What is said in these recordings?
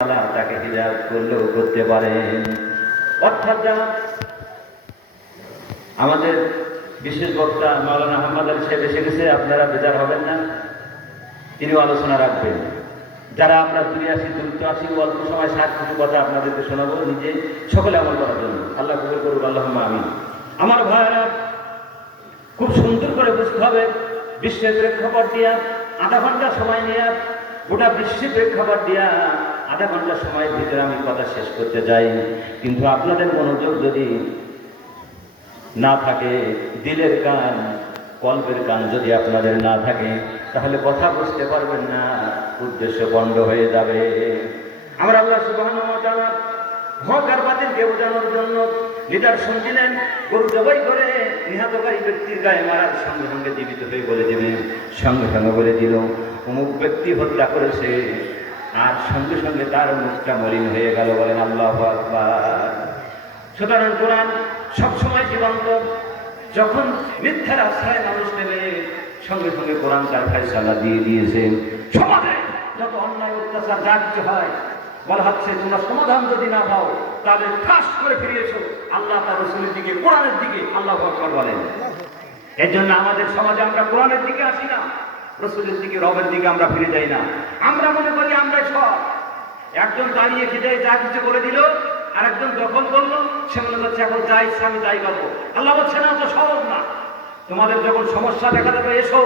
তাকে হিদায়াত করলেও করতে পারেন। অর্থাৎ যারা আমাদের বিশেষ বক্তা মাওলানা আহমদ আলী সাহেব এসে গেছে, আপনারা বেজার হবেন না, তিনিও আলোচনা রাখবেন। যারা আমরা দূরে আসি, দূরত্ব আসি, অল্প সময় 60 কিছু কথা আপনাদেরকে শোনাবো, নিজে সকলে আমল করার জন্য। আল্লাহ কবুল করুক, আল্লাহুম্মা আমিন। আমার ভাইয়েরা, খুব সুন্দর করে বুঝতে হবে, বিশ্বের প্রেক্ষাপট দিয়া আধা ঘন্টা সময় নিয়ে গোটা বিশ্বের প্রেক্ষাপট দিয়া আধা ঘন্টা সময়ের ভিতরে আমি কথা শেষ করতে চাই। কিন্তু আপনাদের মনোযোগ যদি না থাকে, দিলের কান, কল্পের কান যদি আপনাদের না থাকে, তাহলে কথা বুঝতে পারবেন না, উদ্দেশ্য বন্ধ হয়ে যাবে। আমরা আল্লাহ সুবহানাহু ওয়া তাআলা হক আর বাতিলকে বোঝানোর জন্য নিদর্শন দিলেন। গরু জবাই করে নিহতকারী ব্যক্তির গায়ে মারার সঙ্গে সঙ্গে জীবিত হয়ে বলে দেবেন, সঙ্গে সঙ্গে বলে দিল অমুক ব্যক্তি হত্যা করেছে, আর সঙ্গে সঙ্গে তার মুখটা মলিন হয়ে গেল। বলেন আল্লাহু আকবার। সুতরাং কোরআন সবসময় জীবন্ত। যখন মিথ্যার আশ্রয় মানুষ নেবে, সঙ্গে সঙ্গে কোরআন তার ফয়সালা দিয়ে দিয়েছে। সমাজে যত অন্যায় অত্যাচার যা কিছু হয়, বলা হচ্ছে তোমরা সমাধান যদি না পাও তাহলে ঠাস করে ফিরে এসো আল্লাহ তার রাসূলের দিকে, কোরআনের দিকে। আল্লাহু আকবার বলেন। এর জন্য আমাদের সমাজে আমরা কোরআনের দিকে আসি না, রাসূলের দিকে, রবের দিকে আমরা ফিরে যাই না। আমরা মনে করি আমরা সব। একজন দাঁড়িয়ে খেতে যা কিছু করে দিল, আর একজন দখল করলো, সে মনে করছে এখন যা ইচ্ছা আমি তাই করবো। আল্লাহ বলছে না, তো সহজ না। তোমাদের যখন সমস্যা দেখা দেবে, এসো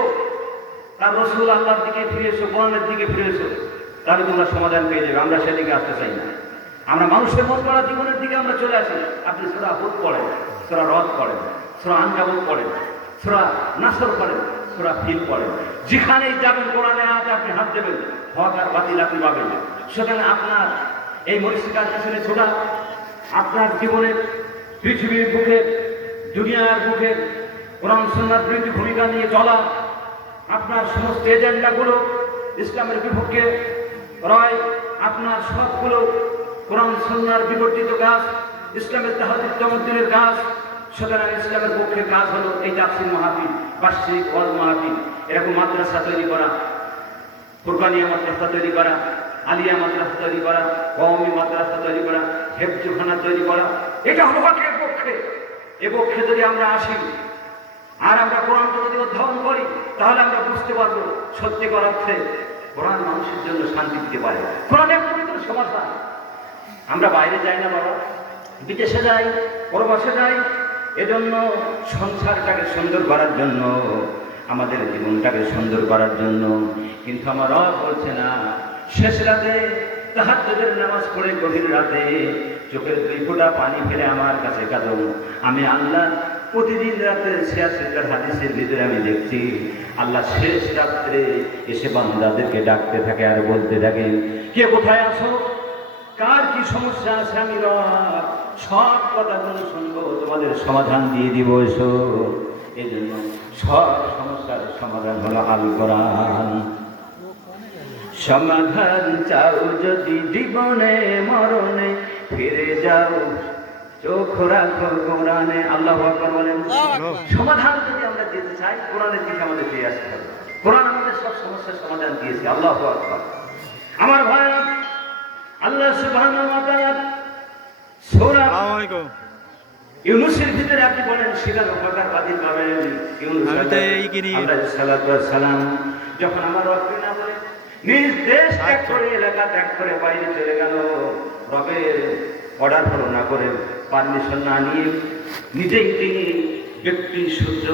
তার রাসূল আল্লাহর দিকে ফিরে এসো, কোরআনের দিকে ফিরে এসো, তাহলে তোমরা সমাধান পেয়ে যাবে। আমরা সেদিকে আসতে চাই না। আমরা মানুষের মন করা জীবনের দিকে আমরা চলে আসি। আপনি সূরা হুদ পড়েন, সূরা রদ পড়েন, সূরা আনকাবুত পড়েন, সূরা নাসর পড়েন, সূরা ফিল পড়েন, যেখানেই যাবেন কোরআনে আজ আপনি হাত দেবেন, হক আর বাতিল আপনি পাবেন। সুতরাং আপনার এই মরিচিকার পিছনে ছোটা, আপনার জীবনের পৃথিবীর বুকে, দুনিয়ার বুকে কোরআন সুন্নাহর বিরুদ্ধে ভূমিকা নিয়ে চলা, আপনার সমস্ত এজেন্ডাগুলো ইসলামের বিপক্ষে রয়, আপনার সবগুলো কোরআন সুন্নাহর বিবর্তিত কাজ, ইসলামের তাহাজ্জুদ তামাদ্দুনের কাজ। সুতরাং ইসলামের পক্ষে কাজ হলো এই তাফসীর মাহফিল, বার্ষিক ওয়াজ মাহফিল, এরকম মাদ্রাসা তৈরি করা, ফুরকানিয়া মাদ্রাসা তৈরি করা, আলিয়া মাদ্রাসা তৈরি করা, কওমি মাদ্রাসা তৈরি করা, হেফজখানা তৈরি করা। এটা হলো হকের পক্ষে। এ পক্ষে যদি আমরা আসি আর আমরা কোরআনকে যদি অধ্যয়ন করি, তাহলে আমরা বুঝতে পারবো সত্যিকার অর্থে কোরআন মানুষের জন্য শান্তি দিতে পারে। কোরআনের পবিত্র সমাধান। আমরা বাইরে যাই না বাবা, বিদেশে যাই, প্রবাসে যাই, এজন্য সংসারটাকে সুন্দর করার জন্য, আমাদের জীবনটাকে সুন্দর করার জন্য। কিন্তু আমার রব বলছে না, শেষ রাতে তাহাজ্জুদের নামাজ পড়ে গভীর রাতে চোখের 2 ফোঁটা পানি ফেলে আমার কাছে কাঁদো। আমি আল্লাহ প্রতিদিন রাতে সিয়াসতের হাদিসের ভিতরে আমি দেখছি আল্লাহ শেষ রাত্রে এসে বান্দাদেরকে ডাকতে থাকে আর বলতে থাকে, কে কোথায় আছো, কার কি সমস্যা আছে, আমি রব সব কথাগুলো শুনবো, তোমাদের সমাধান দিয়ে দিব, এসো। এই জন্য সব সমস্যার সমাধান হলো আল কোরআন। সমাধান চাও যদি জীবনে মরণে, ফিরে যাও চোখ রাখো কোরআনে। আল্লাহু আকবার বলেন। সমাধান যদি আমরা যেতে চাই, কোরআনের দিকে আমাদের ফিরে আসতে হবে। কোরআন আমাদের সব সমস্যার সমাধান দিয়েছে। আল্লাহু আকবার। আমার ভাইরা, আল্লাহ সুবহানাহু ওয়া তাআলা সূরা ইউনূসের ভিতরে আপনি বলেন সিরাজ উপকার বাতিল পাবেন। ইউনূস আলাইহিস সালাতু ওয়াস সালাম যখন আমার রবকে না বলে নিজ দেশ ত্যাগ করে, এলাকা ত্যাগ করে বাইরে চলে গেল, রবের অর্ডার ফলো না করে, পারমিশন না নিয়ে, নিজেই তিনি ব্যক্তি সূত্র